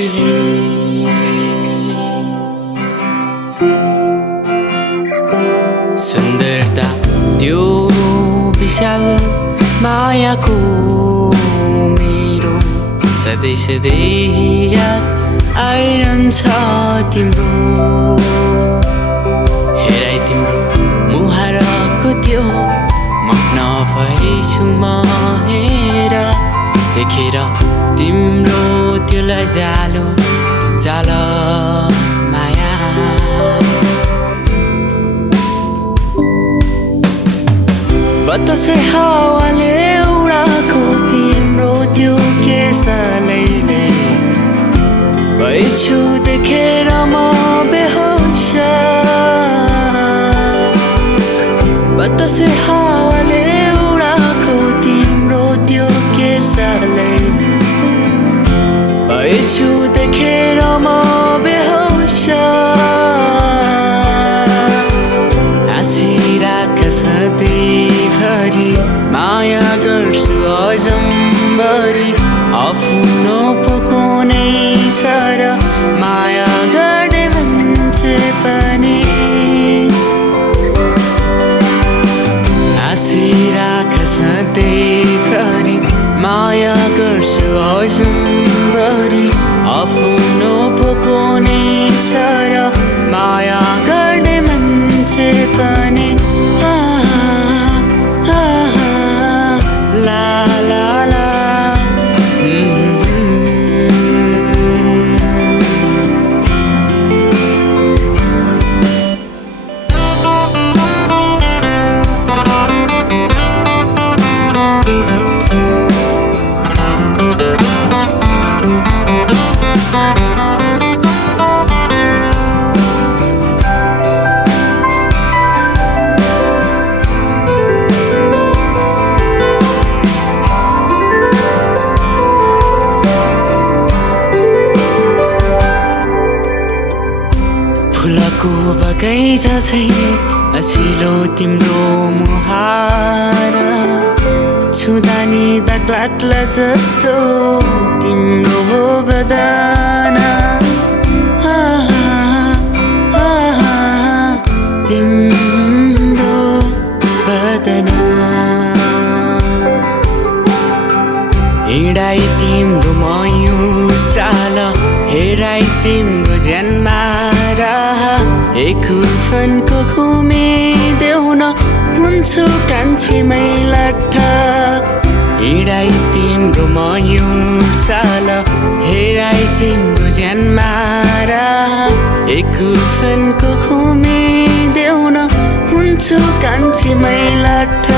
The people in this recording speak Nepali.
एक्लै सुन्दरता त्यो विशाल मायाको मेरो सधैँ सधैँ याद आइरहन्छ तिम्रो हेराइ तिम्रो मुहारको त्यो मग्न भएछु म हेर देखेर तिम्रो त्यो लजालो जाल माया बतासे हावाले उडाको तिम्रो त्यो केसलैले भएछु देखेर म बेहोस बतासे हावाले उडाको तिम्रो त्यो केसलैले भएछु देखेर म बेहोस हाँसिराख सधैँभरि माया गर्छु अजम्बरी आफ्नो पो नै छ र माया गर्ने मान्छे पनि हाँसिराख सधैँभरि माया गर्छु अजम्बरी आफ्नो पो नै छ र माया गर्ने मान्छे पनि ला ला ला फुलको बगैँचा चाहिँ असिलो तिम्रो मुहार छुँदा नि दाग लाग्ला जस्तो तिम्रो बदन तिम्रो बदन हिँडाइ तिम्रो मयूर चाल हेराइ तिम्रो जन्मार एक फनको घुमिदेऊ न हुन्छु कान्छीमै लट्ठ हिँडाइ तिम्रो मयूर चाल हेराइ तिम्रो जन्मार एक फनको घुमिदेऊ न हुन्छु कान्छीमै लट्ठ